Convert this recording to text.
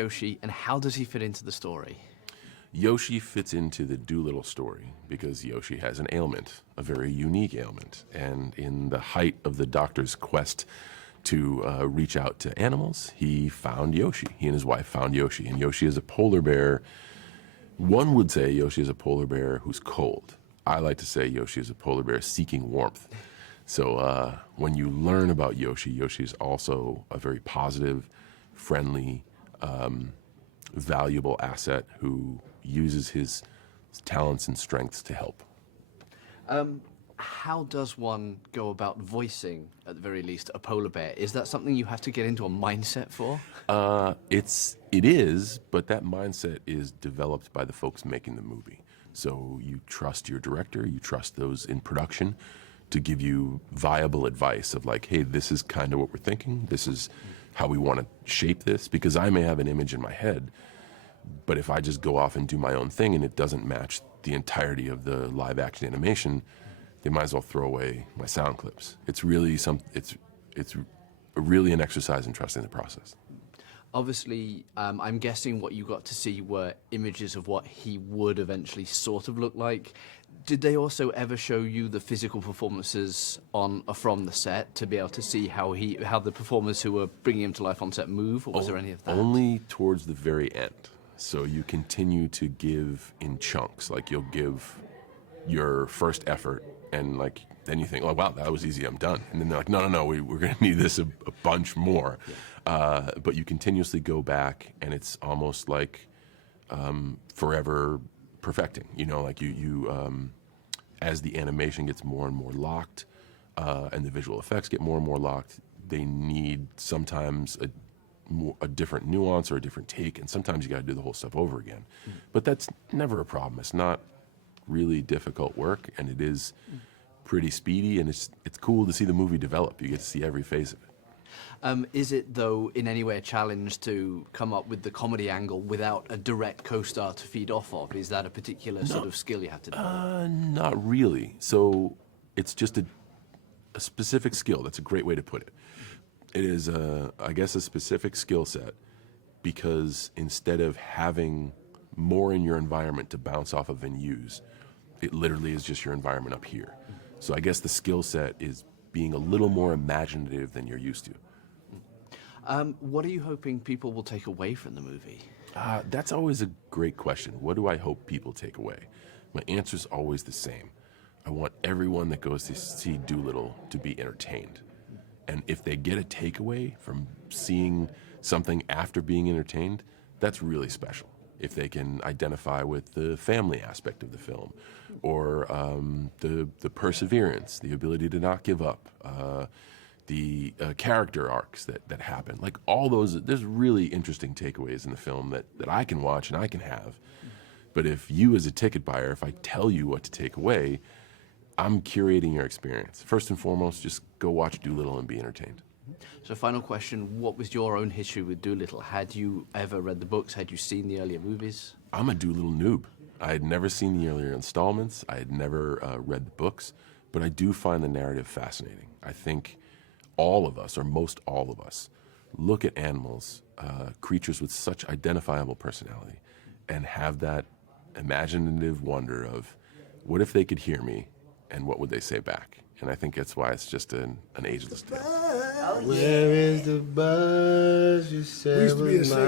Yoshi, and how does he fit into the story? Yoshi fits into the Dolittle story because Yoshi has an ailment, a very unique ailment. And in the height of the doctor's quest to reach out to animals, he found Yoshi. He and his wife found Yoshi. And Yoshi is a polar bear. One would say Yoshi is a polar bear who's cold. I like to say Yoshi is a polar bear seeking warmth. So when you learn about Yoshi, Yoshi is also a very positive, friendly, valuable asset who uses his talents and strengths to help. How does one go about voicing, at the very least, a polar bear? Is that something you have to get into a mindset for? It is, but that mindset is developed by the folks making the movie. So you trust your director, you trust those in production to give you viable advice of like, hey, this is kind of what we're thinking, this is how we want to shape this, because I may have an image in my head, but if I just go off and do my own thing and it doesn't match the entirety of the live action animation, they might as well throw away my sound clips. It's really it's really an exercise in trusting the process. Obviously, I'm guessing what you got to see were images of what he would eventually sort of look like. Did they also ever show you the physical performances from the set to be able to see how the performers who were bringing him to life on set move, or was there any of that? Only towards the very end. So you continue to give in chunks. Like you'll give your first effort, and like then you think, oh wow, that was easy, I'm done. And then they're like, no, we're going to need this a bunch more. Yeah. But you continuously go back, and it's almost like forever perfecting. You know, like you as the animation gets more and more locked, and the visual effects get more and more locked, they need sometimes a different nuance or a different take, and sometimes you got to do the whole stuff over again. But that's never a problem. It's not really difficult work, and it is pretty speedy, and it's cool to see the movie develop. You get to see every phase of it. Is it, though, in any way a challenge to come up with the comedy angle without a direct co-star to feed off of? Is that a particular sort of skill you have to develop? Not really. So it's just a specific skill. That's a great way to put it. It is, I guess, a specific skill set, because instead of having more in your environment to bounce off of and use, it literally is just your environment up here. So I guess the skill set is being a little more imaginative than you're used to. What are you hoping people will take away from the movie? That's always a great question. What do I hope people take away? My answer is always the same. I want everyone that goes to see Dolittle to be entertained. And if they get a takeaway from seeing something after being entertained, that's really special. If they can identify with the family aspect of the film, or the perseverance, the ability to not give up, the character arcs that happen, like all those, there's really interesting takeaways in the film that I can watch and I can have. But if you as a ticket buyer, if I tell you what to take away, I'm curating your experience. First and foremost, just go watch Dolittle and be entertained. So final question, what was your own history with Dolittle? Had you ever read the books? Had you seen the earlier movies? I'm a Dolittle noob. I had never seen the earlier installments. I had never read the books, but I do find the narrative fascinating. I think all of us, or most all of us, look at animals, creatures with such identifiable personality, and have that imaginative wonder of, what if they could hear me, and what would they say back? And I think that's why it's just an ageless tale. Where is the buzz you said was mine?